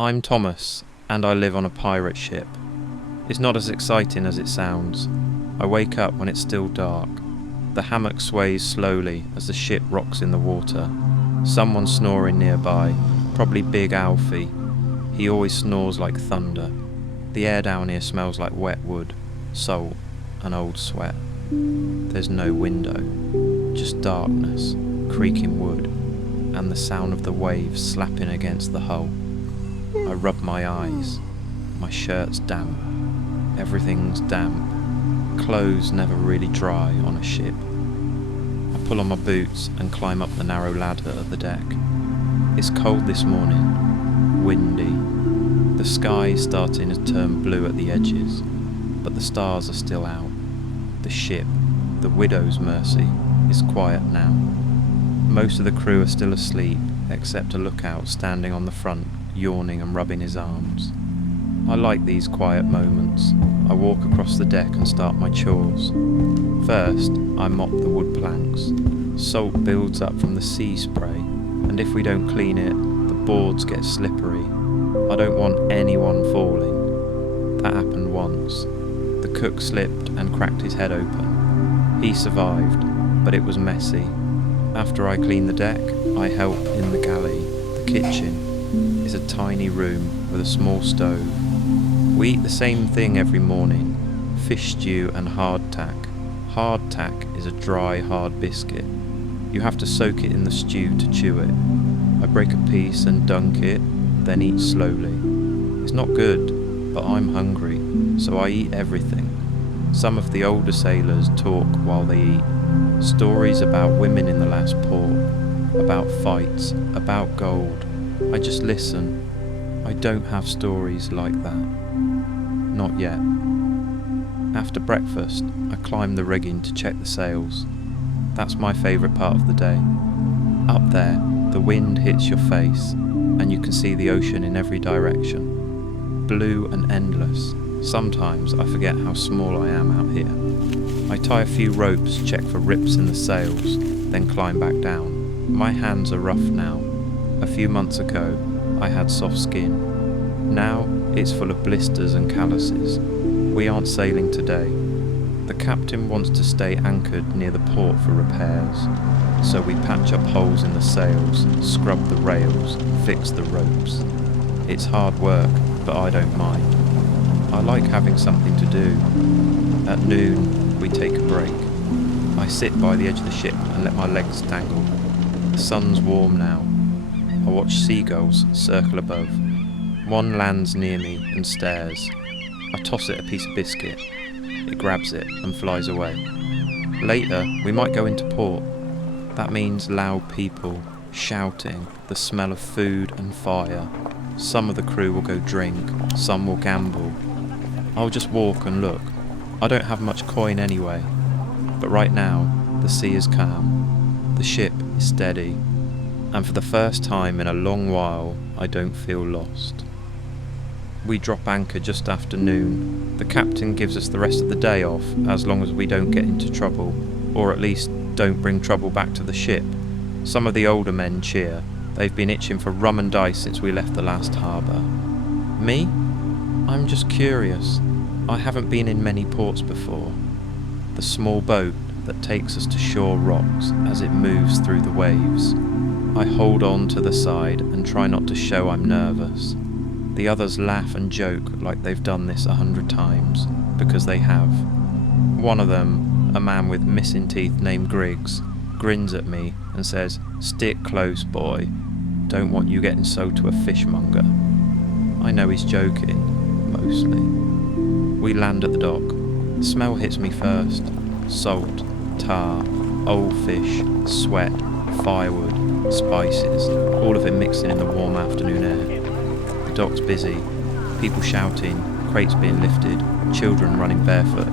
I'm Thomas, and I live on a pirate ship. It's not as exciting as it sounds. I wake up when it's still dark. The hammock sways slowly as the ship rocks in the water. Someone's snoring nearby, probably Big Alfie. He always snores like thunder. The air down here smells like wet wood, salt, and old sweat. There's no window, just darkness, creaking wood, and the sound of the waves slapping against the hull. I rub my eyes. My shirt's damp. Everything's damp. Clothes never really dry on a ship. I pull on my boots and climb up the narrow ladder at the deck. It's cold this morning, windy. The sky is starting to turn blue at the edges, but the stars are still out. The ship, the Widow's Mercy, is quiet now. Most of the crew are still asleep, except a lookout standing on the front, yawning and rubbing his arms. I like these quiet moments. I walk across the deck and start my chores. First, I mop the wood planks. Salt builds up from the sea spray, and if we don't clean it, the boards get slippery. I don't want anyone falling. That happened once. The cook slipped and cracked his head open. He survived, but it was messy. After I clean the deck, I help in the galley. The kitchen is a tiny room with a small stove. We eat the same thing every morning, fish stew and hardtack. Hardtack is a dry, hard biscuit. You have to soak it in the stew to chew it. I break a piece and dunk it, then eat slowly. It's not good, but I'm hungry, so I eat everything. Some of the older sailors talk while they eat. Stories about women in the last port, about fights, about gold. I just listen. I don't have stories like that. Not yet. After breakfast, I climb the rigging to check the sails. That's my favourite part of the day. Up there, the wind hits your face, and you can see the ocean in every direction. Blue and endless. Sometimes I forget how small I am out here. I tie a few ropes, check for rips in the sails, then climb back down. My hands are rough now. A few months ago, I had soft skin. Now, it's full of blisters and calluses. We aren't sailing today. The captain wants to stay anchored near the port for repairs. So we patch up holes in the sails, scrub the rails, fix the ropes. It's hard work, but I don't mind. I like having something to do. At noon, we take a break. I sit by the edge of the ship and let my legs dangle. The sun's warm now. I watch seagulls circle above. One lands near me and stares. I toss it a piece of biscuit. It grabs it and flies away. Later, we might go into port. That means loud people, shouting, the smell of food and fire. Some of the crew will go drink, some will gamble. I'll just walk and look. I don't have much coin anyway. But right now, the sea is calm. The ship is steady. And for the first time in a long while, I don't feel lost. We drop anchor just after noon. The captain gives us the rest of the day off, as long as we don't get into trouble, or at least don't bring trouble back to the ship. Some of the older men cheer. They've been itching for rum and dice since we left the last harbour. Me? I'm just curious. I haven't been in many ports before. The small boat that takes us to shore rocks as it moves through the waves. I hold on to the side and try not to show I'm nervous. The others laugh and joke like they've done this 100 times, because they have. One of them, a man with missing teeth named Griggs, grins at me and says, "Stick close, boy. Don't want you getting sold to a fishmonger." I know he's joking, mostly. We land at the dock. The smell hits me first. Salt, tar, old fish, sweat, firewood, spices, all of it mixing in the warm afternoon air. The dock's busy, people shouting, crates being lifted, children running barefoot,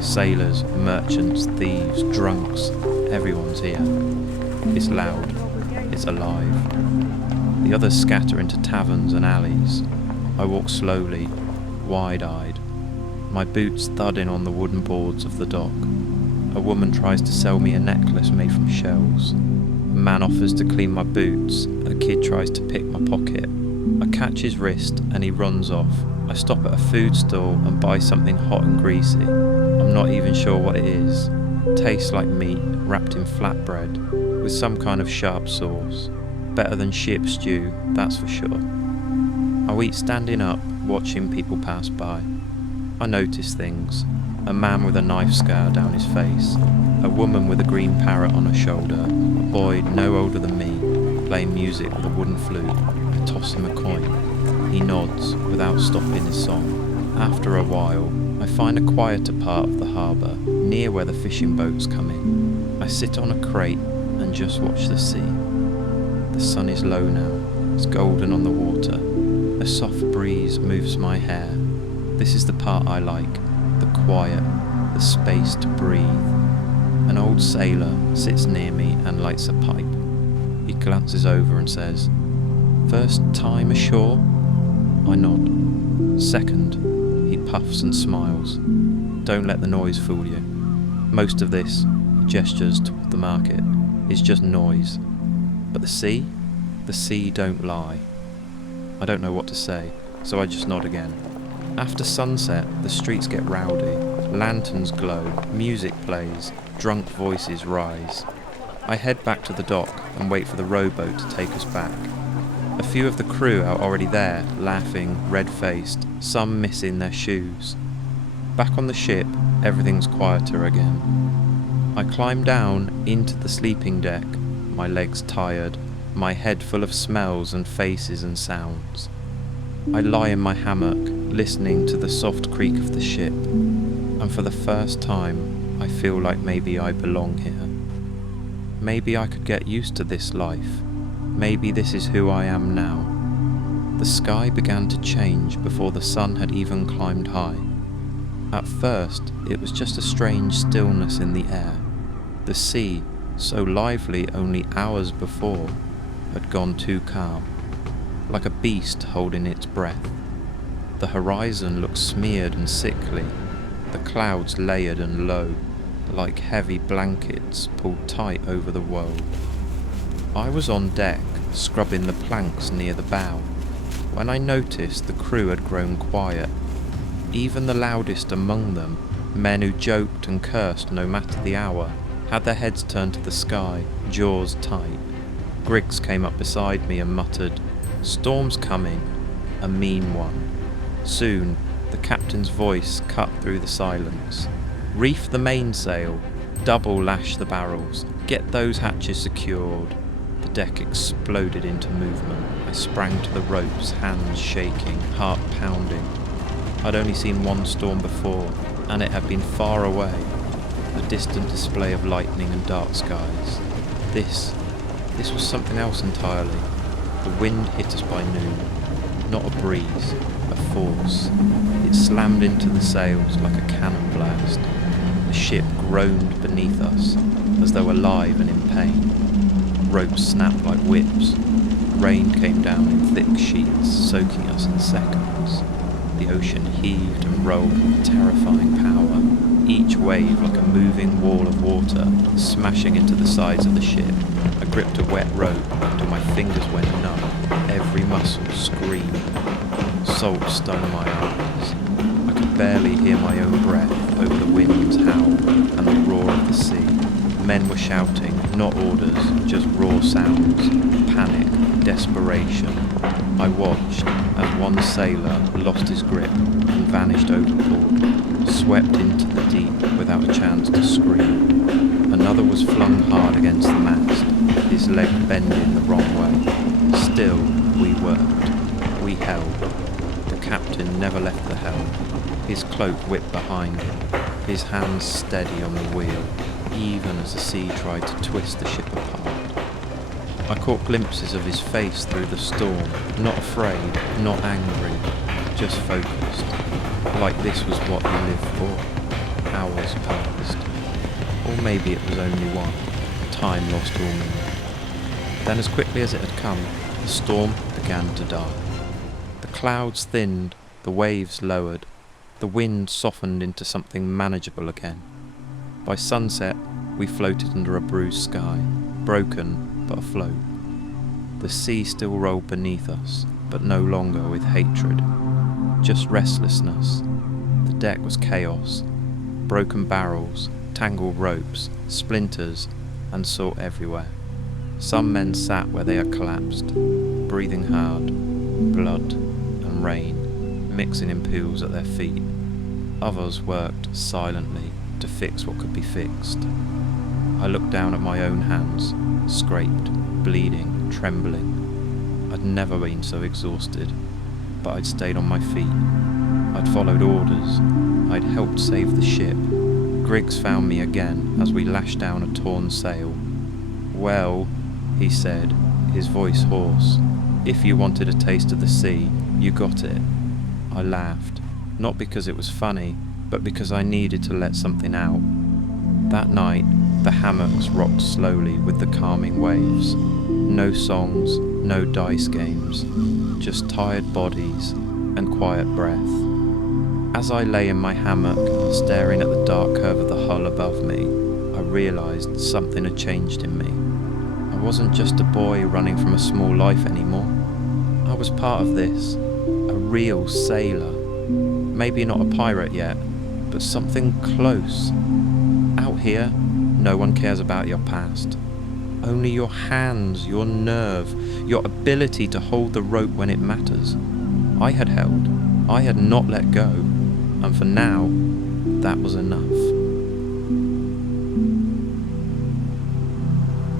sailors, merchants, thieves, drunks, everyone's here. It's loud, it's alive. The others scatter into taverns and alleys. I walk slowly, wide-eyed, my boots thudding on the wooden boards of the dock. A woman tries to sell me a necklace made from shells. A man offers to clean my boots. A kid tries to pick my pocket. I catch his wrist and he runs off. I stop at a food stall and buy something hot and greasy. I'm not even sure what it is. Tastes like meat wrapped in flatbread with some kind of sharp sauce. Better than sheep stew, that's for sure. I eat standing up, watching people pass by. I notice things. A man with a knife scar down his face. A woman with a green parrot on her shoulder. A boy no older than me, playing music with a wooden flute. I toss him a coin. He nods without stopping his song. After a while, I find a quieter part of the harbour, near where the fishing boats come in. I sit on a crate and just watch the sea. The sun is low now. It's golden on the water. A soft breeze moves my hair. This is the part I like. The quiet, the space to breathe. An old sailor sits near me and lights a pipe. He glances over and says, "First time ashore?" I nod. "Second." He puffs and smiles. "Don't let the noise fool you. Most of this," he gestures toward the market, "is just noise. But the sea? The sea don't lie." I don't know what to say, so I just nod again. After sunset, the streets get rowdy. Lanterns glow, music plays, drunk voices rise. I head back to the dock and wait for the rowboat to take us back. A few of the crew are already there, laughing, red-faced, some missing their shoes. Back on the ship, everything's quieter again. I climb down into the sleeping deck, my legs tired, my head full of smells and faces and sounds. I lie in my hammock, listening to the soft creak of the ship, and for the first time, I feel like maybe I belong here. Maybe I could get used to this life. Maybe this is who I am now. The sky began to change before the sun had even climbed high. At first, it was just a strange stillness in the air. The sea, so lively only hours before, had gone too calm, like a beast holding its breath. The horizon looked smeared and sickly, the clouds layered and low, like heavy blankets pulled tight over the world. I was on deck, scrubbing the planks near the bow, when I noticed the crew had grown quiet. Even the loudest among them, men who joked and cursed no matter the hour, had their heads turned to the sky, jaws tight. Griggs came up beside me and muttered, "Storm's coming, a mean one." Soon, the captain's voice cut through the silence. "Reef the mainsail, double lash the barrels, get those hatches secured." The deck exploded into movement. I sprang to the ropes, hands shaking, heart pounding. I'd only seen one storm before, and it had been far away, a distant display of lightning and dark skies. This was something else entirely. The wind hit us by noon. Not a breeze, a force. It slammed into the sails like a cannon blast. The ship groaned beneath us, as though alive and in pain. Ropes snapped like whips. Rain came down in thick sheets, soaking us in seconds. The ocean heaved and rolled with terrifying power, each wave like a moving wall of water, smashing into the sides of the ship. I gripped a wet rope until my fingers went numb, every muscle screamed. Salt stung my eyes. I could barely hear my own breath over the wind's howl and the roar of the sea. Men were shouting, not orders, just raw sounds, panic, desperation. I watched as one sailor lost his grip and vanished overboard, swept into the deep without a chance to scream. Another was flung hard against the mast, his leg bending the wrong way. Still, we worked. We held. The captain never left the helm, his cloak whipped behind him, his hands steady on the wheel, even as the sea tried to twist the ship apart. I caught glimpses of his face through the storm, not afraid, not angry, just focused, like this was what he lived for. Hours passed. Or maybe it was only one. Time lost all meaning. Then as quickly as it had come, the storm began to die. The clouds thinned, the waves lowered, the wind softened into something manageable again. By sunset, we floated under a bruised sky, broken but afloat. The sea still rolled beneath us, but no longer with hatred. Just restlessness. The deck was chaos. Broken barrels, tangled ropes, splinters, and salt everywhere. Some men sat where they had collapsed, breathing hard, blood and rain mixing in pools at their feet. Others worked silently to fix what could be fixed. I looked down at my own hands, scraped, bleeding, trembling. I'd never been so exhausted, but I'd stayed on my feet. I'd followed orders. I'd helped save the ship. Griggs found me again as we lashed down a torn sail. "Well," he said, his voice hoarse, "if you wanted a taste of the sea, you got it." I laughed, not because it was funny, but because I needed to let something out. That night, the hammocks rocked slowly with the calming waves. No songs, no dice games, just tired bodies and quiet breath. As I lay in my hammock, staring at the dark curve of the hull above me, I realised something had changed in me. I wasn't just a boy running from a small life anymore. I was part of this, a real sailor. Maybe not a pirate yet, but something close. Out here, no one cares about your past. Only your hands, your nerve, your ability to hold the rope when it matters. I had held, I had not let go, and for now, that was enough.